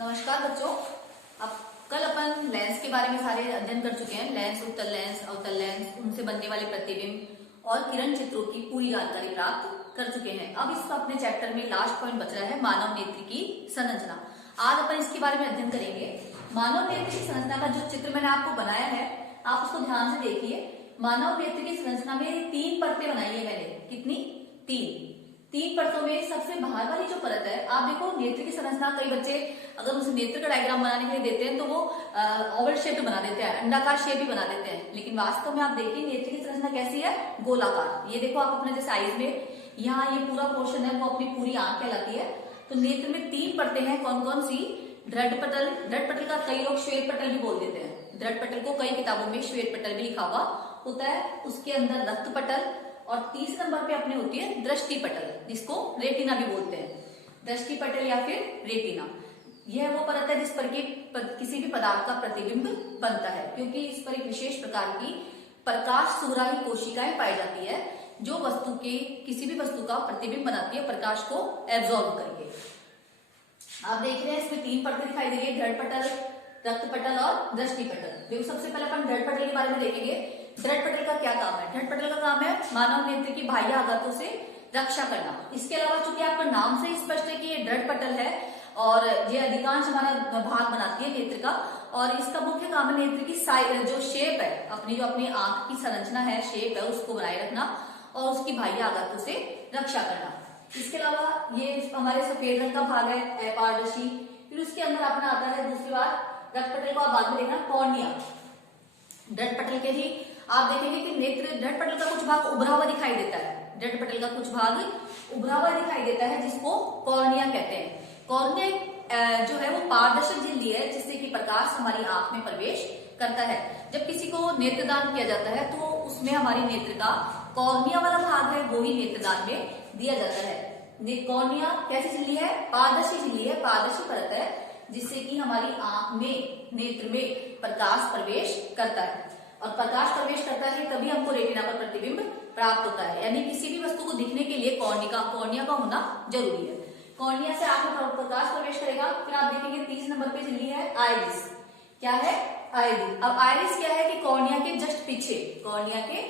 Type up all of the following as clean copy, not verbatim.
नमस्कार बच्चों। अब कल अपन लेंस के बारे में सारे अध्ययन कर चुके हैं। लेंस, उत्तल लेंस, अवतल लेंस, उनसे बनने वाले प्रतिबिंब और किरण चित्रों की पूरी जानकारी प्राप्त कर चुके हैं। अब इसका अपने चैप्टर में लास्ट पॉइंट बच रहा है मानव नेत्र की संरचना। आज अपन इसके बारे में अध्ययन करेंगे। मानव नेत्र की संरचना का जो चित्र मैंने आपको बनाया है, आप उसको ध्यान से देखिए। मानव नेत्र की संरचना में 3 परतें बनाई है मैंने। कितनी? 3 परतों में सबसे बाहर वाली जो परत है, आप देखो नेत्र की संरचना, कई बच्चे अगर उसे नेत्र का डायग्राम बनाने के लिए देते हैं तो वो ओवल शेप बना देते हैं, अंडाकार शेप भी बना देते हैं, लेकिन वास्तव में आप देखिए नेत्र की संरचना कैसी है? गोलाकार। ये देखो आप अपने जैसे आईज में यहाँ ये पूरा पोर्शन है वो अपनी पूरी आंख कहलाती है। तो नेत्र में 3 परतें हैं। कौन कौन सी? दृढ़ पटल। दृढ़ पटल का कई लोग श्वेत पटल भी बोल देते हैं। दृढ़ पटल को कई किताबों में श्वेत पटल भी लिखा हुआ होता है। उसके अंदर रक्त पटल और तीसरे नंबर पे अपने होती है दृष्टि पटल, जिसको रेटिना भी बोलते हैं। दृष्टि पटल या फिर रेटिना, यह वो परत है जिस पर कि किसी भी पदार्थ का प्रतिबिंब बनता है, क्योंकि इस पर एक विशेष प्रकार की प्रकाश सुग्राही कोशिकाएं पाई जाती है जो वस्तु के किसी भी वस्तु का प्रतिबिंब बनाती है प्रकाश को एब्जॉर्ब करके। आप देख रहे हैं इसमें 3 परतें दिखाई दे रही है, दृढ़ पटल, रक्त पटल और दृष्टि पटल। देखो सबसे पहले अपन दृढ़ पटल के बारे में देखेंगे। दृढ़ पटल का क्या काम है? दृढ़ पटल का काम है मानव नेत्र की बाह्य आघातों से रक्षा करना। इसके अलावा चूंकि आपका नाम से स्पष्ट है कि ये दृढ़ पटल है और ये अधिकांश हमारा भाग बनाती है नेत्र का, और इसका मुख्य काम है नेत्र की जो शेप है, अपनी आंख की संरचना है, शेप है, उसको बनाए रखना और उसकी बाह्य आघातों से रक्षा करना। इसके अलावा ये हमारे सफेद रंग का भाग है, अपारदर्शी। फिर उसके अंदर अपना आता है दूसरी बार रक्त पटल को आप बाद में देखना, कॉर्निया। दृढ़ पटल के ही आप देखेंगे कि नेत्र दृढ़ पटल का कुछ भाग उभरा हुआ दिखाई देता है। दृढ़ पटल का कुछ भाग उभरा हुआ दिखाई देता है जिसको कॉर्निया कहते हैं। कॉर्निया जो है वो पारदर्शक झिल्ली है जिससे कि प्रकाश हमारी आंख में प्रवेश करता है। जब किसी को नेत्रदान किया जाता है तो उसमें हमारी नेत्र का कॉर्निया वाला भाग है वो ही नेत्रदान में दिया जाता है। कॉर्निया कैसी झिल्ली है? पारदर्शी झिल्ली है, पारदर्शी परत है जिससे कि हमारी आंख में, नेत्र में प्रकाश प्रवेश करता है, और प्रकाश प्रवेश करता है तभी हमको रेटिना पर प्रतिबिंब प्राप्त होता है। यानी किसी भी वस्तु को दिखने के लिए कॉर्निया का होना जरूरी है। कॉर्निया से आंख में प्रकाश प्रवेश करेगा। फिर आप देखेंगे 30 नंबर पे झिल्ली है आइरिस। क्या है? आइरिस। अब आइरिस क्या है कि कॉर्निया के जस्ट पीछे, कॉर्निया के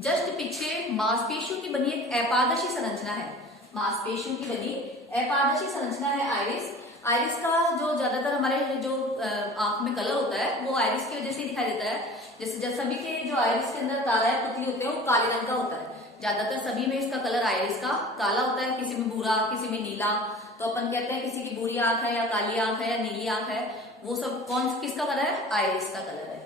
जस्ट पीछे मांसपेशियों की बनी एक अपारदर्शी संरचना है। मांसपेशियों की बनी अपारदर्शी संरचना है आइरिस। आइरिस का जो ज्यादातर हमारे जो आंख में कलर होता है वो आइरिस की वजह से दिखाई देता है। जैसे सभी के जो आइरिस के अंदर तारा या पुतली होते हैं वो काले रंग का होता है। ज्यादातर सभी में इसका कलर आइरिस का काला होता है, किसी में भूरा, किसी में नीला। तो अपन कहते हैं किसी की भूरी आंख है या काली आंख है या नीली आंख है, वो सब किसका कलर है? आइरिस का कलर है।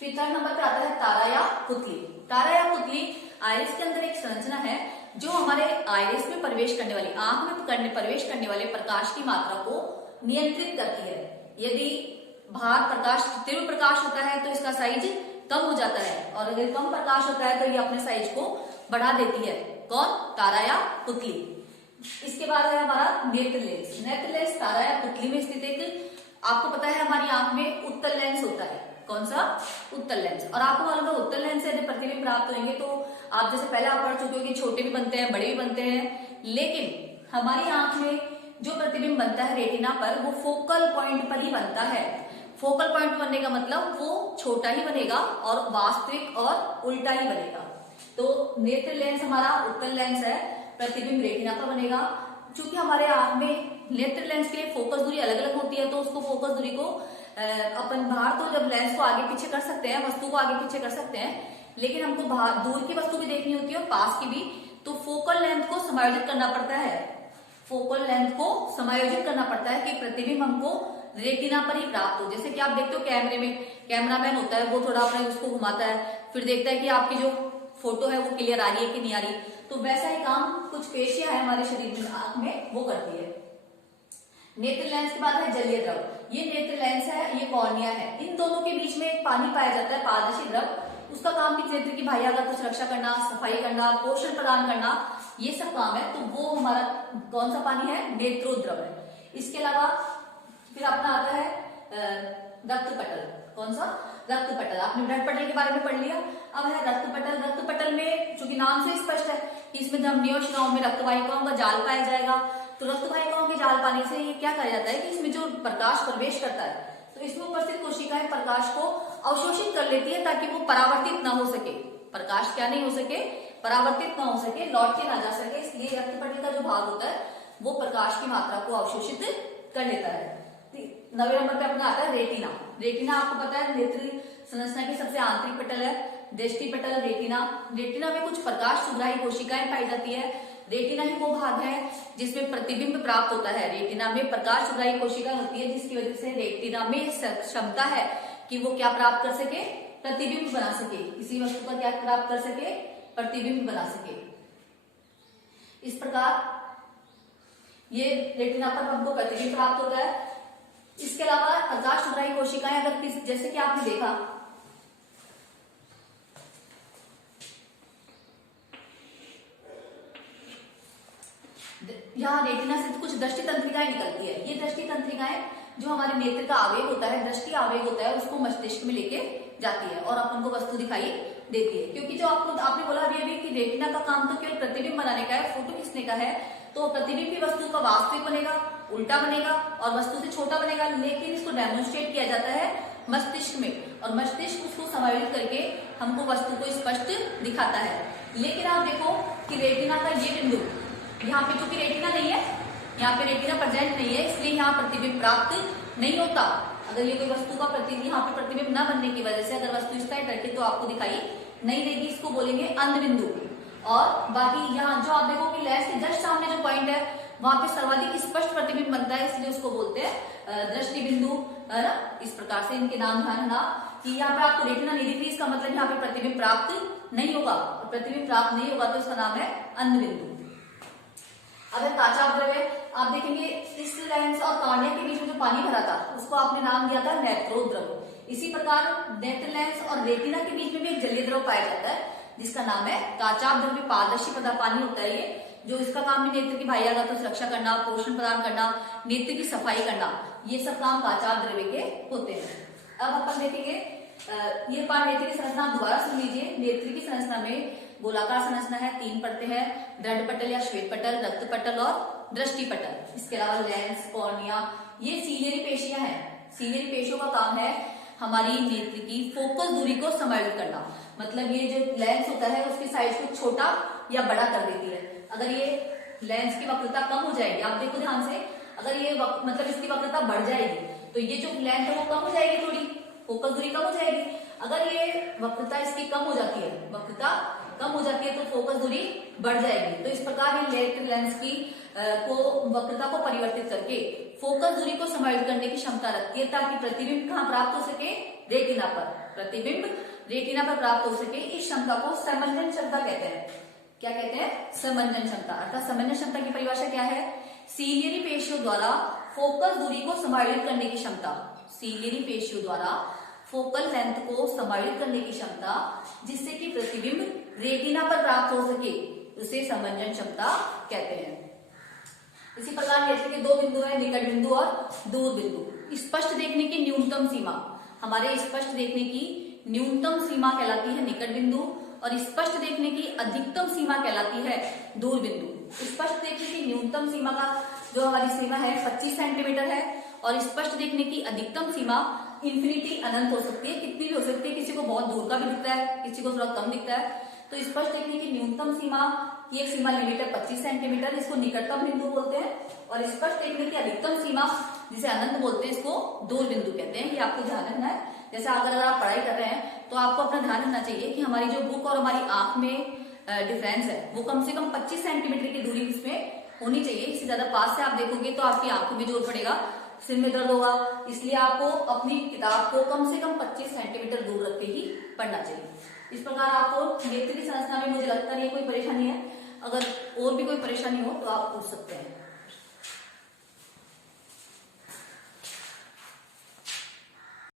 फिर 3rd नंबर पे आता है तारा या पुतली। तारा या पुतली आइरिस के अंदर एक संरचना है जो हमारे आइरिस में प्रवेश करने वाली, आंख में प्रवेश करने वाले प्रकाश की मात्रा को नियंत्रित करती है। यदि बाहर प्रकाश, तीव्र प्रकाश होता है तो इसका साइज कम हो जाता है, और अगर कम प्रकाश होता है तो ये अपने साइज को बढ़ा देती है। कौन? तारा या पुतली। इसके बाद है हमारा नेत्र लेंस। नेत्र लेंस तारा या पुतली में स्थित एक, आपको पता है हमारी आंख में उत्तल लेंस होता है। कौन सा? उत्तल लेंस। और आपको मालूम है उत्तल लेंस से यदि प्रतिबिंब प्राप्त होंगे तो आप जैसे पहले आप पढ़ चुके हो कि छोटे भी बनते हैं, बड़े भी बनते हैं, लेकिन हमारी आंख में जो प्रतिबिंब बनता है रेटिना पर वो फोकल पॉइंट पर ही बनता है। फोकल पॉइंट बनने का मतलब वो छोटा ही बनेगा और वास्तविक और उल्टा ही बनेगा। तो नेत्र लेंस हमारा उत्तल लेंस है, प्रतिबिंब रेटिना पर बनेगा। चूंकि हमारे आंख में नेत्र लेंस के लिए फोकस दूरी अलग अलग होती है तो उसको फोकस दूरी को अपन बाहर तो जब लेंस को आगे पीछे कर सकते हैं, वस्तु को आगे पीछे कर सकते हैं, लेकिन हमको बाहर दूर की वस्तु भी देखनी होती है और पास की भी, तो फोकल लेंथ को समायोजित करना पड़ता है। फोकल लेंथ को समायोजित करना पड़ता है कि प्रतिबिंब हमको रेटिना पर ही प्राप्त हो। जैसे कि आप देखते हो कैमरे में कैमरामैन होता है, वो थोड़ा अपने उसको घुमाता है, फिर देखता है कि आपकी जो फोटो है वो क्लियर आ रही है कि नहीं आ रही। तो वैसा ही काम कुछ पेशियां है हमारे शरीर में, आंख में, वो करती है। नेत्र लेंस के बाद है जलीय द्रव। ये नेत्र लेंस है, ये कॉर्निया है। इन दोनों के बीच में एक पानी पाया जाता है, पारदर्शी द्रव। उसका काम भी नेत्र की बाह्य आघातों से रक्षा करना, सफाई करना, पोषण प्रदान करना, ये सब काम है। तो वो हमारा कौन सा पानी है? नेत्रोद्रव है। इसके अलावा फिर अपना आता है रक्त पटल। कौन सा? रक्त पटल। आपने ब्लड पटल के बारे में पढ़ लिया। अब है रक्त पटल। रक्त पटल में चूंकि नाम से स्पष्ट है कि इसमें धमनियों, शिराओं में रक्त वाहिकाओं का जाल पाया जाएगा। तो रक्त वाहिकाओं के जाल पाने से ये क्या कहा जाता है कि इसमें जो प्रकाश प्रवेश करता है तो इसमें उपस्थित कोशिकाएं प्रकाश को अवशोषित कर लेती है ताकि वो परावर्तित ना हो सके। प्रकाश क्या नहीं हो सके, परावर्तित ना हो सके, लौट के ना जा सके, इसलिए रक्तपटल का जो भाग होता है वो प्रकाश की मात्रा को अवशोषित कर लेता है। 9वें नंबर पे अपना आता है रेटिना। रेटिना आपको पता है नेत्र संरचना की सबसे आंतरिक पटल है, दृष्टि पटल रेटिना। रेटिना में कुछ प्रकाश सुग्राही कोशिकाएं पाई जाती है। रेटिना ही वो भाग है जिसमें प्रतिबिंब प्राप्त होता है। रेटिना में प्रकाश सुग्राही कोशिका होती है जिसकी वजह से रेटिना में क्षमता है कि वो क्या प्राप्त कर सके, प्रतिबिंब बना सके, किसी वस्तु का क्या प्राप्त कर सके, प्रतिबिंब बना सके। इस प्रकार ये रेटिना पर हमको प्रतिबिंब प्राप्त होता है। इसके अलावा प्रकाश सुग्राही कोशिकाएं अगर जैसे कि आपने देखा यहाँ रेटिना से कुछ दृष्टि तंत्रिकाएं निकलती है। ये दृष्टि तंत्रिकाएं जो हमारे नेत्र का आवेग होता है, दृष्टि आवेग होता है, उसको मस्तिष्क में लेके जाती है और अपन को वस्तु दिखाई देती है। क्योंकि जो आपने बोला अभी कि रेटिना का काम तो केवल प्रतिबिंब बनाने का है, फोटो खींचने का है, तो प्रतिबिंब भी वस्तु का वास्तविक बनेगा, उल्टा बनेगा और वस्तु से छोटा बनेगा, लेकिन इसको डेमोन्स्ट्रेट किया जाता है मस्तिष्क में और मस्तिष्क उसको समायोजित करके हमको वस्तु को स्पष्ट दिखाता है। लेकिन आप देखो कि रेटिना का ये बिंदु यहाँ पे, क्योंकि रेटिना नहीं है, यहाँ पे रेटिना प्रेजेंट नहीं है, इसलिए यहाँ प्रतिबिंब प्राप्त नहीं होता। अगर ये कोई वस्तु का यहाँ पे प्रतिबिंब न बनने की वजह से अगर वस्तु इस तरह करके तो आपको दिखाई नहीं देगी, इसको बोलेंगे अंध बिंदु। और बाकी यहाँ जो आप देखो कि लेंस के जस्ट सामने जो पॉइंट है वहां पे सर्वाधिक स्पष्ट प्रतिबिंब बनता है, इसलिए उसको बोलते हैं दृष्टि बिंदु, है ना। इस प्रकार से इनके नाम ध्यान रखना कि यहाँ पे आपको रेटिना नहीं दिख रही, इसका मतलब यहाँ पे प्रतिबिंब प्राप्त नहीं होगा। प्रतिबिंब प्राप्त नहीं होगा तो इसका नाम है अंध बिंदु। अगर काचा द्रव्य आप देखेंगे इस लेंस और कॉर्निया के बीच में जो पानी भरा था उसको आपने नाम दिया था नेत्रोद्रव। इसी प्रकार नेत्र लेंस और रेटिना के बीच में भी एक जलीय द्रव पाया जाता है जिसका नाम है काचाभ द्रव्य। पारदर्शी पानी होता है ये, जो इसका काम है नेत्र की बाह्याघातों से रक्षा करना, पोषण प्रदान करना, नेत्र की सफाई करना, ये सब काम काचाभ द्रव्य के होते हैं। अब अपन देखेंगे ये पार्ट नेत्र की संरचना दोबारा सुन लीजिए। नेत्र की संरचना में गोलाकार संरचना है, 3 परतें हैं, दंड पटल या श्वेत पटल, रक्त पटल और दृष्टि पटल। इसके अलावा लेंस, कॉर्निया, ये सीलियरी पेशियां हैं। सीलियरी पेशियों का काम है हमारी नेत्र की फोकस दूरी को समायोजित करना। मतलब ये जो लेंस होता है उसके साइज को छोटा या बड़ा कर देती है। अगर ये लेंस की वक्रता कम हो जाएगी, आप देखो ध्यान से, अगर ये मतलब इसकी वक्रता बढ़ जाएगी तो ये जो लेंस है वो कम हो जाएगी, थोड़ी फोकस दूरी कम हो जाएगी। अगर ये वक्रता इसकी कम हो जाती है, वक्रता कम हो जाती है तो फोकस दूरी बढ़ जाएगी। तो इस प्रकार ये नेत्र लेंस की वक्रता को परिवर्तित करके फोकस दूरी को समायोजित करने की क्षमता रखती है ताकि प्रतिबिंब कहाँ प्राप्त हो सके, रेटिना पर। प्रतिबिंब रेटिना पर प्राप्त हो सके। इस क्षमता को समंजन क्षमता कहते हैं। क्या कहते हैं? समंजन क्षमता। अर्थात समंजन क्षमता की परिभाषा क्या है? सीलियरी पेशियों द्वारा फोकस दूरी को समायोजित करने की क्षमता। सीलियरी पेशियों द्वारा फोकल लेंथ को समायोजित करने की क्षमता जिससे कि प्रतिबिंब रेटिना पर प्राप्त हो सके, उसे समंजन क्षमता कहते हैं। इसी प्रकार नेत्र के 2 बिंदु है, निकट बिंदु और दूर बिंदु। स्पष्ट देखने की न्यूनतम सीमा, हमारे स्पष्ट देखने की न्यूनतम सीमा कहलाती है निकट बिंदु और स्पष्ट देखने की अधिकतम सीमा कहलाती है दूर बिंदु। स्पष्ट देखने की न्यूनतम सीमा का जो हमारी सीमा है 25 सेंटीमीटर है और स्पष्ट देखने की अधिकतम सीमा इन्फिनिटी, अनंत हो सकती है, कितनी भी हो सकती है। किसी को बहुत दूर का भी दिखता है, किसी को थोड़ा कम दिखता है। तो स्पष्ट देखने की न्यूनतम सीमा की एक सीमा लिमिट है 25 सेंटीमीटर, इसको निकटतम बिंदु बोलते हैं। और स्पष्ट देखने की अधिकतम सीमा जिसे अनंत बोलते हैं, इसको दूर बिंदु कहते हैं। ये आपको ध्यान रखना है। जैसे अगर आप पढ़ाई कर रहे हैं तो आपको अपना ध्यान रखना चाहिए कि हमारी जो बुक और हमारी आंख में डिफरेंस है वो कम से कम 25 सेंटीमीटर की दूरी उसमें होनी चाहिए। इससे ज्यादा पास से आप देखोगे तो आपकी आंखों में जोर पड़ेगा, सिर में दर्द होगा। इसलिए आपको अपनी किताब को कम से कम 25 सेंटीमीटर दूर रख के ही पढ़ना चाहिए। इस प्रकार आपको नेत्र की संरचना में मुझे लगता नहीं कोई परेशानी है। अगर और भी कोई परेशानी हो तो आप पूछ सकते हैं।